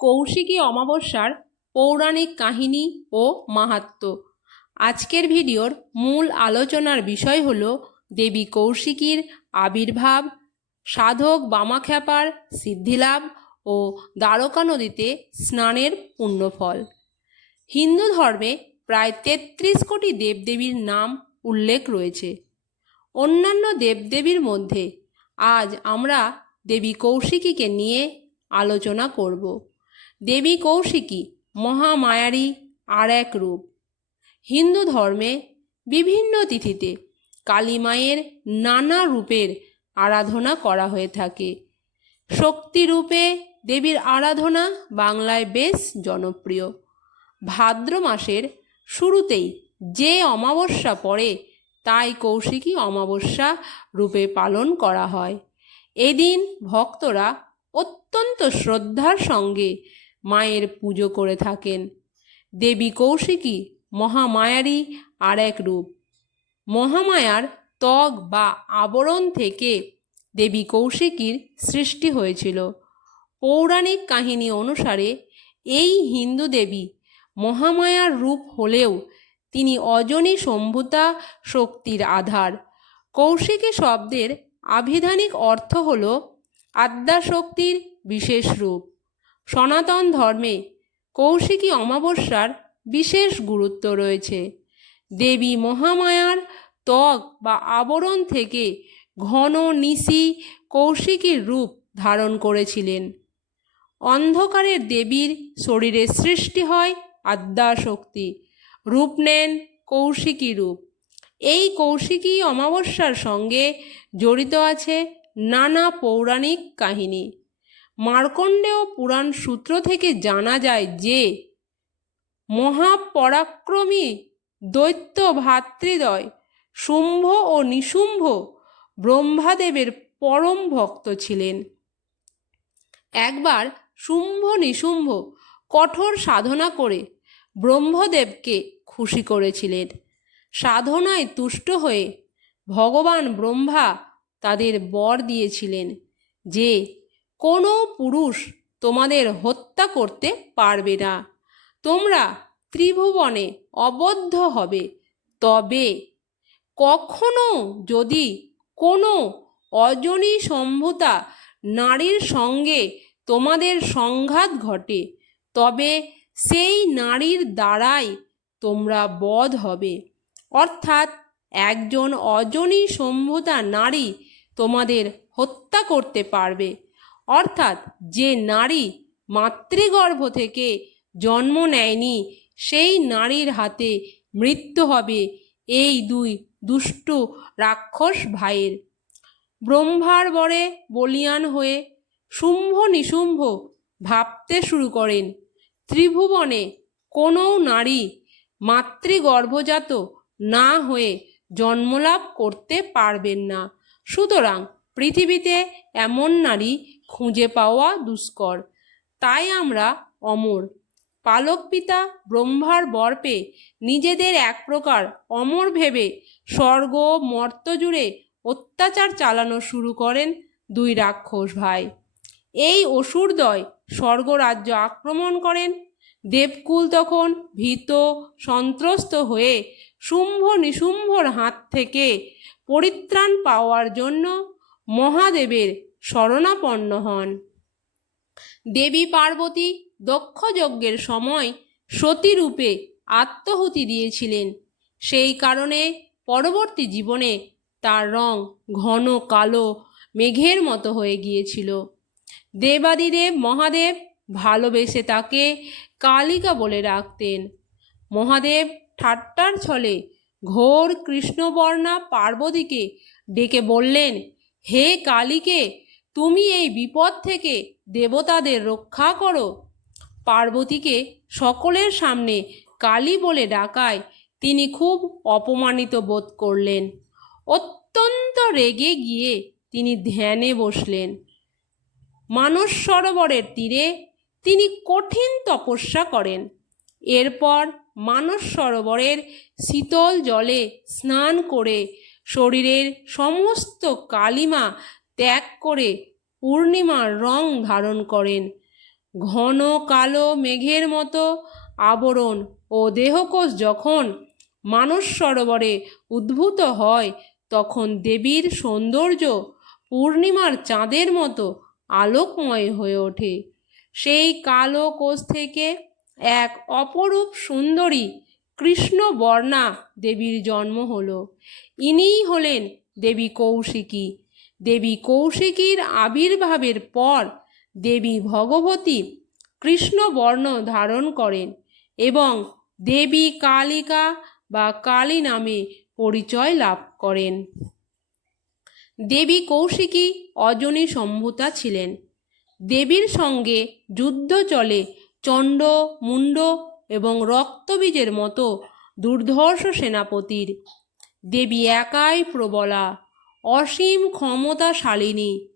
কৌশিকী অমাবস্যার পৌরাণিক কাহিনী ও মাহাত্ম্য আজকের ভিডিওর মূল আলোচনার বিষয় হল দেবী কৌশিকীর আবির্ভাব, সাধক বামাখ্যাপার সিদ্ধিলাভ ও দ্বারকা নদীতে স্নানের পুণ্যফল। হিন্দু ধর্মে প্রায় তেত্রিশ কোটি দেবদেবীর নাম উল্লেখ রয়েছে। অন্যান্য দেবদেবীর মধ্যে আজ আমরা দেবী কৌশিকীকে নিয়ে আলোচনা করব। দেবী কৌশিকী মহামায়ারই আর এক রূপ। হিন্দু ধর্মে বিভিন্ন তিথিতে কালী মায়ের নানা রূপের আরাধনা করা হয়ে থাকে। শক্তি রূপে দেবীর আরাধনা বাংলায় বেশ জনপ্রিয়। ভাদ্র মাসের শুরুতেই যে অমাবস্যা পড়ে, তাই কৌশিকী অমাবস্যা রূপে পালন করা হয়। এদিন ভক্তরা অত্যন্ত শ্রদ্ধার সঙ্গে মায়ের পুজো করে থাকেন। দেবী কৌশিকী মহামায়ারই আর এক রূপ। মহামায়ার ত্বক বা আবরণ থেকে দেবী কৌশিকীর সৃষ্টি হয়েছিল। পৌরাণিক কাহিনী অনুসারে এই হিন্দু দেবী মহামায়ার রূপ হলেও তিনি অজনী সম্ভুতা শক্তির আধার। কৌশিকী শব্দের আভিধানিক অর্থ হল আদ্যাশক্তির বিশেষ রূপ। সনাতন ধর্মে কৌশিকী অমাবস্যার বিশেষ গুরুত্ব রয়েছে। দেবী মহামায়ার ত্বক বা আবরণ থেকে ঘন নিশি কৌশিকীর রূপ ধারণ করেছিলেন। অন্ধকারের দেবীর শরীরে সৃষ্টি হয় আদ্যাশক্তি। রূপ নেন কৌশিকী রূপ। এই কৌশিকী অমাবস্যার সঙ্গে জড়িত আছে নানা পৌরাণিক কাহিনী। মার্কণ্ডেয় পুরাণ সূত্র থেকে জানা যায় যে, মহাপরাক্রমী দৈত্য ভাতৃদয় শুম্ভ ও নিশুম্ভ ব্রহ্মাদেবের পরম ভক্ত ছিলেন। একবার শুম্ভ নিশুম্ভ কঠোর সাধনা করে ব্রহ্মদেবকে খুশি করেছিলেন। সাধনায় তুষ্ট হয়ে ভগবান ব্রহ্মা তাদের বর দিয়েছিলেন যে কোনো পুরুষ তোমাদের হত্যা করতে পারবে না। তোমরা ত্রিভুবনে অবদ্ধ হবে। তবে কখনো যদি কোনো অজনী সম্ভূতা নারীর সঙ্গে তোমাদের সংঘাত ঘটে, তবে সেই নারীর দ্বারাই তোমরা বধ হবে। অর্থাৎ একজন অজনী সম্ভূতা নারী তোমাদের হত্যা করতে পারবে। অর্থাৎ যে নারী মাতৃগর্ভ থেকে জন্ম নেয়নি, সেই নারীর হাতে মৃত্যু হবে এই দুই দুষ্ট রাক্ষস ভাইয়ের। ব্রহ্মার বরে বলিয়ান হয়ে শুম্ভ নিশুম্ভ ভাবতে শুরু করেন। ত্রিভুবনে কোনো নারী মাতৃগর্ভজাত না হয়ে জন্মলাভ করতে পারবেন না। সুতরাং পৃথিবীতে এমন নারী খুঁজে পাওয়া দুষ্কর। তাই আমরা অমর। পালক পিতা ব্রহ্মার বর পেয়ে নিজেদের এক প্রকার অমর ভেবে স্বর্গ মর্ত জুড়ে অত্যাচার চালানো শুরু করেন দুই রাক্ষস ভাই। এই অসুরদয় স্বর্গরাজ্য আক্রমণ করেন। দেবকুল তখন ভীত, সন্ত্রস্ত হয়ে শুম্ভ নিশুম্ভর হাত থেকে পরিত্রাণ পাওয়ার জন্য মহাদেবের শরণাপন্ন হন। দেবী পার্বতী দক্ষ যজ্ঞের সময় সতীরূপে আত্মহুতি দিয়েছিলেন। সেই কারণে পরবর্তী জীবনে তার রং ঘন কালো মেঘের মতো হয়ে গিয়েছিল। দেবাদিদেব মহাদেব ভালোবেসে তাকে কালিকা বলে রাখতেন মহাদেব ঠাট্টার ছলে ঘোর কৃষ্ণবর্ণা পার্বতীকে ডেকে বললেন, হে কালীকে তুমি এই বিপদ থেকে দেবতাদের রক্ষা করো। পার্বতীকে সকলের সামনে কালী বলে ডাকায়, তিনি খুব অপমানিত বোধ করলেন। অত্যন্ত রেগে গিয়ে তিনি ধ্যানে বসলেন। মানস সরোবরের তীরে তিনি কঠিন তপস্যা করেন। এরপর মানস সরোবরের শীতল জলে স্নান করে শরীরের সমস্ত কালিমা ত্যাগ করে পূর্ণিমার রং ধারণ করেন। ঘন কালো মেঘের মতো আবরণ ও দেহকোষ যখন মানস সরোবরে উদ্ভূত হয়, তখন দেবীর সৌন্দর্য পূর্ণিমার চাঁদের মতো আলোকময় হয়ে ওঠে। সেই কালো কোষ থেকে এক অপরূপ সুন্দরী কৃষ্ণবর্ণা দেবীর জন্ম হলো। ইনিই হলেন দেবী কৌশিকী। দেবী কৌশিকীর আবির্ভাবের পর দেবী ভগবতী কৃষ্ণবর্ণ ধারণ করেন এবং দেবী কালিকা বা কালী নামে পরিচয় লাভ করেন। দেবী কৌশিকী অজনী সম্ভূতা ছিলেন। দেবীর সঙ্গে যুদ্ধ চলে চণ্ড, মুণ্ড এবং রক্তবীজের মতো দুর্ধর্ষ সেনাপতির। দেবী একাই প্রবলা অসীম ক্ষমতাশালিনী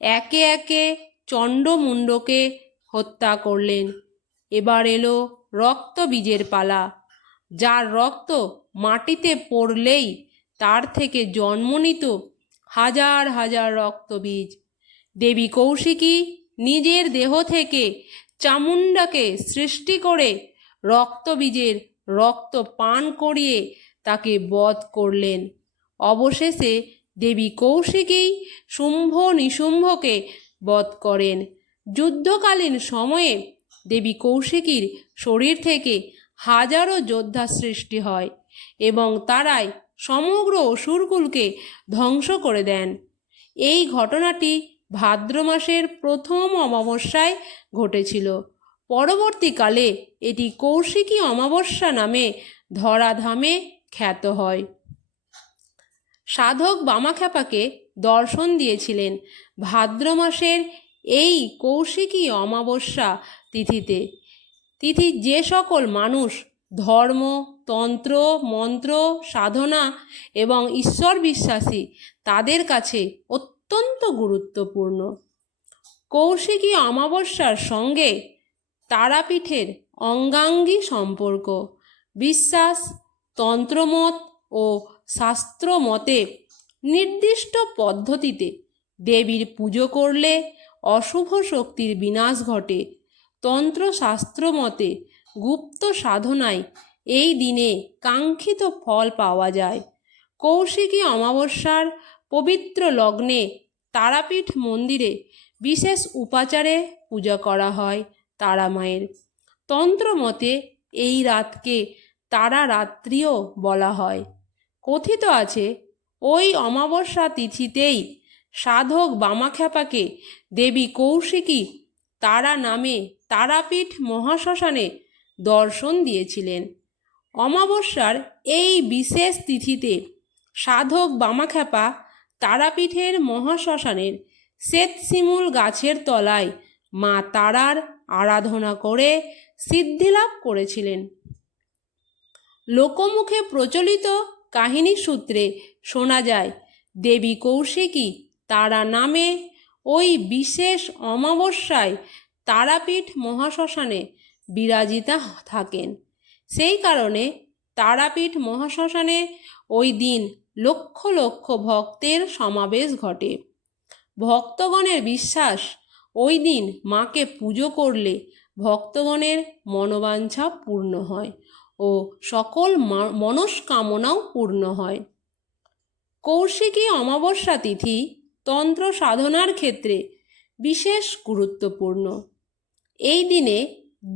একে একে চণ্ডমুণ্ডকে হত্যা করলেন। এবার এলো রক্তবীজের পালা। যার রক্ত মাটিতে পড়লেই তার থেকে জন্ম নিত হাজার হাজার রক্তবীজ। দেবী কৌশিকী নিজের দেহ থেকে চামুণ্ডাকে সৃষ্টি করে রক্তবীজের রক্ত পান করিয়ে তাকে বধ করলেন। অবশেষে দেবী কৌশিকী শুম্ভ নিশুম্ভকে বধ করেন। যুদ্ধকালীন সময়ে দেবী কৌশিকীর শরীর থেকে হাজারো যোদ্ধা সৃষ্টি হয় এবং তারাই সমগ্র অসুরকুলকে ধ্বংস করে দেন। এই ঘটনাটি ভাদ্র মাসের প্রথম অমাবস্যায় ঘটেছিল। পরবর্তীকালে এটি কৌশিকী অমাবস্যা নামে ধরাধামে খ্যাত হয়। সাধক বামাখ্যাপাকে দর্শন দিয়েছিলেন। ভাদ্র মাসের এই কৌশিকী অমাবস্যা তিথিতে। তিথি যে সকল মানুষ ধর্ম, তন্ত্র, মন্ত্র, সাধনা এবং ঈশ্বর বিশ্বাসী তাদের কাছে অত্যন্ত গুরুত্বপূর্ণ। কৌশিকী অমাবস্যার সঙ্গে তারাপীঠের অঙ্গাঙ্গী সম্পর্ক, বিশ্বাস, তন্ত্রমত ও শাস্ত্রমতে নির্দিষ্ট পদ্ধতিতে দেবীর পুজো করলে অশুভ শক্তির বিনাশ ঘটে। তন্ত্রশাস্ত্র মতে গুপ্ত সাধনায় এই দিনে কাঙ্ক্ষিত ফল পাওয়া যায়। কৌশিকী অমাবস্যার পবিত্র লগ্নে তারাপীঠ মন্দিরে বিশেষ উপাচারে পূজা করা হয় তারা মায়ের। তন্ত্রমতে এই রাতকে তারা রাত্রিও বলা হয়। কথিত আছে, ওই অমাবস্যা তিথিতেই সাধক বামাখ্যাপাকে দেবী কৌশিকী তারা নামে তারাপীঠ মহাশ্মশানে দর্শন দিয়েছিলেন। অমাবস্যার এই বিশেষ তিথিতে সাধক বামাখ্যাপা তারাপীঠের মহাশ্মশানের শ্বেতশিমুল গাছের তলায় মা তারার আরাধনা করে সিদ্ধিলাভ করেছিলেন। লোকমুখে প্রচলিত কাহিনী সূত্রে শোনা যায়, দেবী কৌশিকী তারা নামে ওই বিশেষ অমাবস্যায় তারাপীঠ মহাশ্মশানে বিরাজিতা থাকেন। সেই কারণে তারাপীঠ মহাশ্মশানে ওই দিন লক্ষ লক্ষ ভক্তের সমাবেশ ঘটে। ভক্তগণের বিশ্বাস, ওই দিন মাকে পুজো করলে ভক্তগণের মনোবাঞ্ছা পূর্ণ হয়। ও সকল মনস্কামনাও পূর্ণ হয়। কৌশিকী অমাবস্যা তিথি তন্ত্র সাধনার ক্ষেত্রে বিশেষ গুরুত্বপূর্ণ। এই দিনে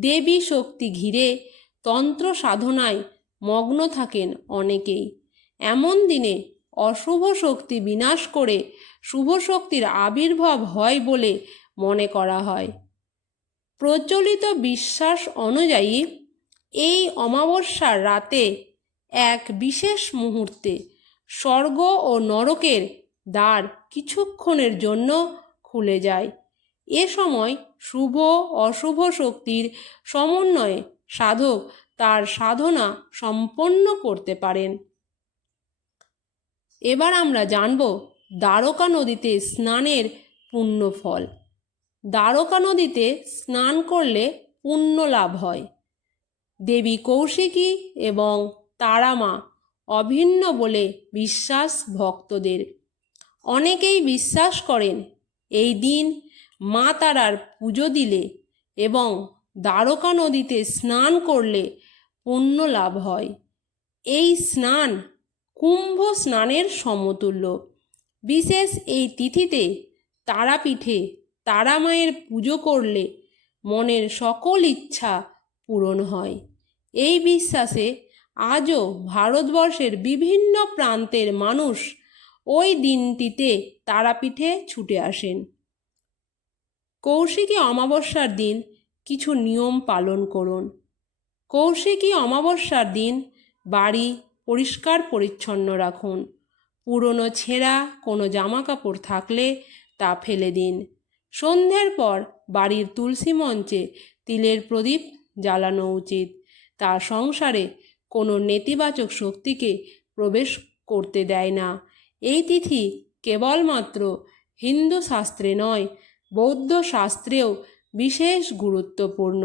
দেবী শক্তি ঘিরে তন্ত্র সাধনায় মগ্ন থাকেন অনেকেই। এমন দিনে অশুভ শক্তি বিনাশ করে শুভ শক্তির আবির্ভাব হয় বলে মনে করা হয়। প্রচলিত বিশ্বাস অনুযায়ী এই অমাবস্যার রাতে এক বিশেষ মুহূর্তে স্বর্গ ও নরকের দ্বার কিছুক্ষণের জন্য খুলে যায়। এ সময় শুভ, অশুভ শক্তির সমন্বয়ে সাধক তার সাধনা সম্পন্ন করতে পারেন। এবার আমরা জানব দ্বারকা নদীতে স্নানের পুণ্য ফল দ্বারকা নদীতে স্নান করলে পুণ্য লাভ হয়। দেবী কৌশিকী এবং তারামা অভিন্ন বলে বিশ্বাস ভক্তদের। অনেকেই বিশ্বাস করেন, এই দিন মা তারার পুজো দিলে এবং দ্বারকা নদীতে স্নান করলে পুণ্য লাভ হয়। এই স্নান কুম্ভ স্নানের সমতুল্য। বিশেষ এই তিথিতে তারাপীঠে তারামায়ের পুজো করলে মনের সকল ইচ্ছা পূরণ হয়। এই বিশ্বাসে আজও ভারতবর্ষের বিভিন্ন প্রান্তের মানুষ ওই দিনটিতে তারাপীঠে ছুটে আসেন। কৌশিকী অমাবস্যার দিন কিছু নিয়ম পালন করুন। কৌশিকী অমাবস্যার দিন বাড়ি পরিষ্কার পরিচ্ছন্ন রাখুন। পুরনো ছেঁড়া কোনো জামা কাপড় থাকলে তা ফেলে দিন। সন্ধ্যের পর বাড়ির তুলসী মঞ্চে তিলের প্রদীপ জ্বালানো উচিত। তার সংসারে কোনো নেতিবাচক শক্তিকে প্রবেশ করতে দেয় না। এই তিথি কেবলমাত্র হিন্দু শাস্ত্রে নয়, বৌদ্ধ শাস্ত্রেও বিশেষ গুরুত্বপূর্ণ।